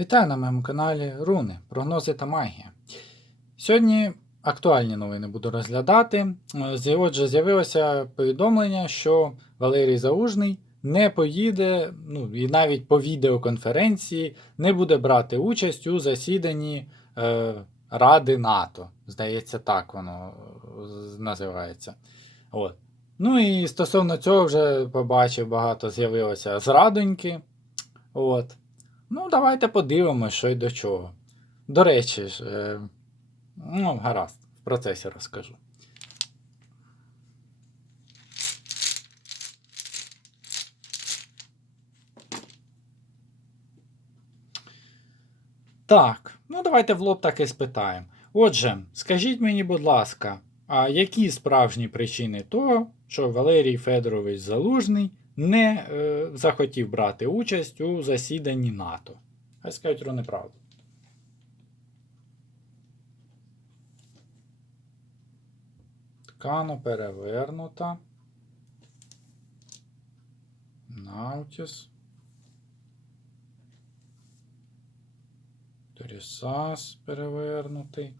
Вітаю на моєму каналі Руни, прогнози та магія. Сьогодні актуальні новини буду розглядати. Е, Отже, з'явилося повідомлення, що Валерій Заужний не поїде, ну і навіть по відеоконференції не буде брати участь у засіданні е, Ради НАТО. Здається, так воно е, називається. От. Ну і стосовно цього вже побачив, багато з'явилося зрадоньки. От. Ну, давайте подивимося, що й до чого. До речі, ж, е, ну, гаразд, в процесі розкажу. Так, ну давайте в лоб так і спитаємо. Отже, скажіть мені, будь ласка, а які справжні причини того, що Валерій Федорович Залужний не е, захотів брати участь у засіданні НАТО? Хай скажуть про неправду. Ткано перевернута. Наутіс. Торісас перевернутий.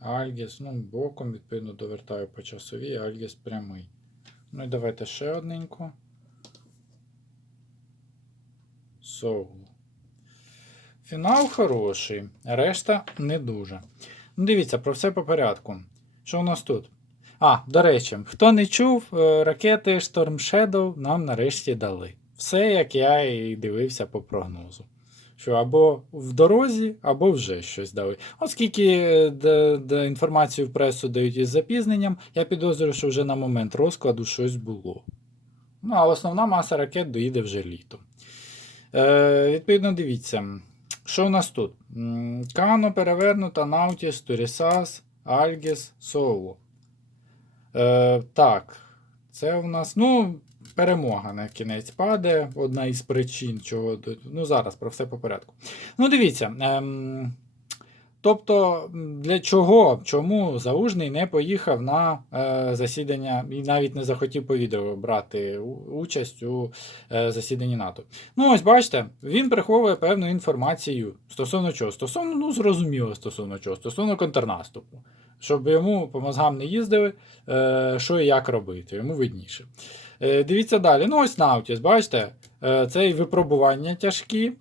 Альгіс, ну, боком, відповідно, довертаю по часовій, Альгіс прямий. Ну і давайте ще одненьку. Соул. Фінал хороший, решта не дуже. Ну, дивіться, про все по порядку. Що у нас тут? А, до речі, хто не чув, е, ракети Storm Shadow нам нарешті дали. Все, як я і дивився по прогнозу. Що або в дорозі, або вже щось дали. Оскільки е, д- д- інформацію в пресу дають із запізненням, я підозрюю, що вже на момент розкладу щось було. Ну, а основна маса ракет доїде вже літом. Е, відповідно, дивіться, що у нас тут? Кано перевернута, Наутіс, Турісас, Альгіс, Соло. Е, так, це у нас, ну, перемога на кінець паде. Одна із причин, чого. Ну, зараз про все по порядку. Ну, дивіться. Ем, тобто, для чого, чому Заужний не поїхав на е, засідання і навіть не захотів по відео брати участь у е, засіданні НАТО? Ну, ось бачите, він приховує певну інформацію стосовно чого? Стосовно, ну, зрозуміло, стосовно чого, стосовно контрнаступу. Щоб йому по мозгам не їздили, е, що і як робити, йому видніше. Е, дивіться далі. Ну, ось Наутіс, бачите, е, це і випробування тяжкі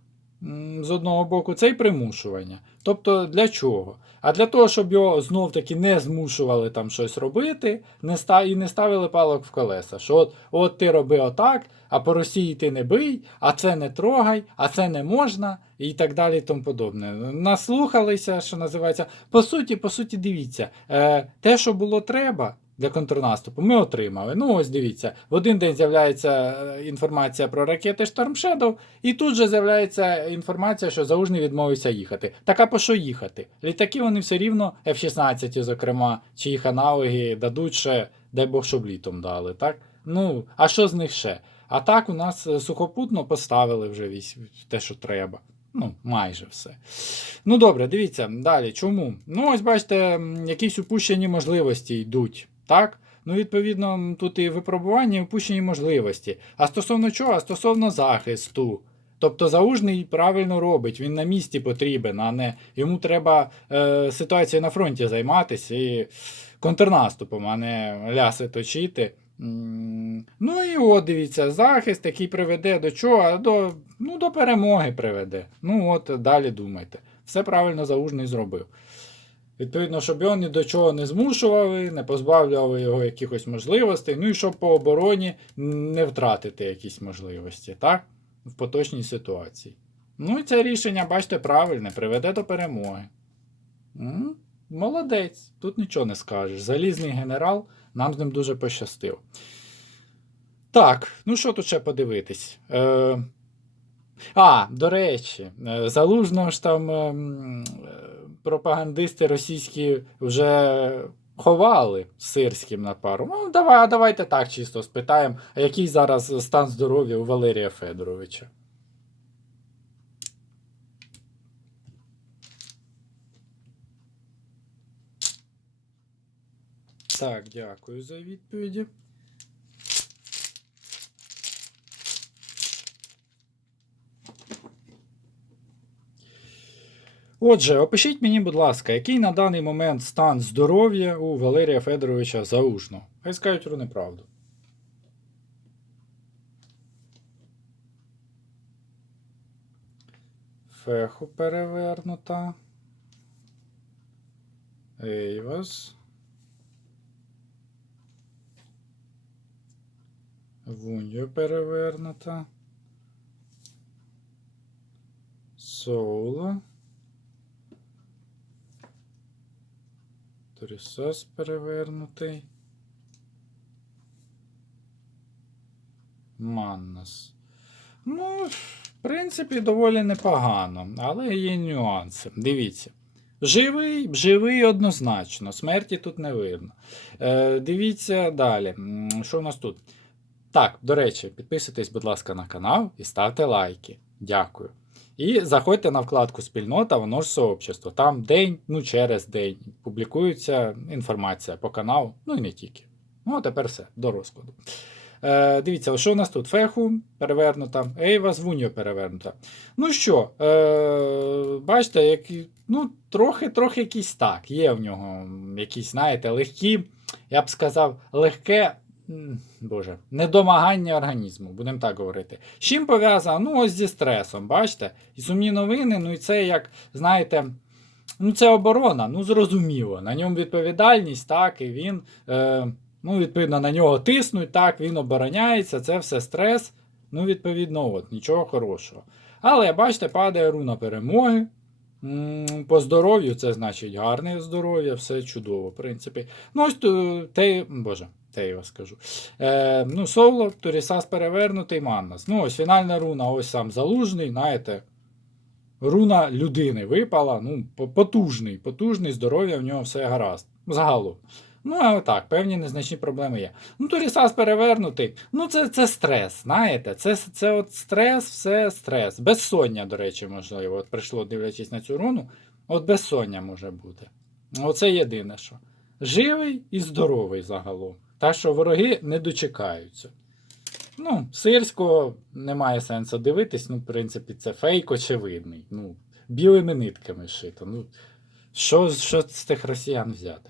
з одного боку, це і примушування. Тобто для чого? А для того, щоб його знов-таки не змушували там щось робити, не ста... і не ставили палок в колеса. Що от, от ти роби отак, а по Росії ти не бий, а це не трогай, а це не можна, і так далі, і тому подобне. Наслухалися, що називається. По суті, по суті, дивіться, е, те, що було треба. Для контрнаступу ми отримали. Ну, ось дивіться, в один день з'являється е, інформація про ракети Storm Shadow, і тут же з'являється інформація, що Заужний відмовився їхати. Так а по що їхати? Літаки вони все рівно, F-16, зокрема, чи їх аналоги дадуть ще, дай Бог, щоб літом дали, так? Ну, а що з них ще? А так у нас е, сухопутно поставили вже вісь, те, що треба. Ну, майже все. Ну добре, дивіться далі. Чому? Ну, ось бачите, якісь упущені можливості йдуть. Так? Ну, відповідно, тут і випробування, і упущені можливості. А стосовно чого? А стосовно захисту. Тобто заужний правильно робить, він на місці потрібен, а не йому треба е, ситуацією на фронті займатися і контрнаступом, а не ляси точити. Ну і от дивіться, захист, який приведе до чого? До, ну, до перемоги приведе. Ну от далі думайте. Все правильно заужний зробив. Відповідно, щоб його ні до чого не змушували, не позбавляли його якихось можливостей, ну і щоб по обороні не втратити якісь можливості, так? В поточній ситуації. Ну і це рішення, бачите, правильне, приведе до перемоги. М, Молодець, тут нічого не скажеш. Залізний генерал, нам з ним дуже пощастило. Так, ну що тут ще подивитись? Е, а, до речі, е, залужного ж там ем, е, пропагандисти російські вже ховали сирським на пару. Ну, давай, давайте так чисто спитаємо, а який зараз стан здоров'я у Валерія Федоровича? Так, дякую за відповіді. Отже, опишіть мені, будь ласка, який на даний момент стан здоров'я у Валерія Федоровича Заужного? Хай скажуть руни правду. Феху перевернута. Ейвас. Вуньо перевернута. Соула. Торісос перевернутий. Маннас. Ну, в принципі, доволі непогано, але є нюанси. Дивіться. Живий, живий однозначно, смерті тут не видно. Е, дивіться далі. Що в нас тут? Так, до речі, підписуйтесь, будь ласка, на канал і ставте лайки. Дякую. І заходьте на вкладку Спільнота, воно ж сообщество. Там день, ну через день публікується інформація по каналу, ну і не тільки. Ну, а тепер все, до розкладу. Е, дивіться, що у нас тут? Феху перевернута, Ейва з Вуньо перевернута. Ну що, е, бачите, які, ну, трохи, трохи якісь так. Є в нього якісь, знаєте, легкі, я б сказав, легке. Боже, недомагання організму, будемо так говорити. З чим пов'язано? Ну, ось зі стресом, бачите? І сумні новини, ну і це як, знаєте, ну це оборона, ну зрозуміло. На ньому відповідальність, так, і він, е, ну, відповідно, на нього тиснуть, так, він обороняється, це все стрес. Ну, відповідно, от, нічого хорошого. Але, бачите, падає руна перемоги. По здоров'ю це значить гарне здоров'я, все чудово, в принципі. Ну, ось те, боже, те я скажу. Е, ну, Соло, Турісас перевернутий, Маннас. Ну, ось фінальна руна, ось сам залужний, знаєте. Руна людини випала, ну, потужний, потужний, здоров'я в нього все гаразд. Загалом. Ну, а так, певні незначні проблеми є. Ну, Турісас перевернутий. Ну, це, це стрес, знаєте. Це, це от стрес, все стрес. Безсоння, до речі, можливо. От прийшло, дивлячись на цю руну, от безсоння може бути. Оце єдине, що. Живий і здоровий загалом. Так що вороги не дочекаються. Ну, сирського немає сенсу дивитись, ну, в принципі, це фейк очевидний. Ну, білими нитками шито. Ну, що, що з тих росіян взяти?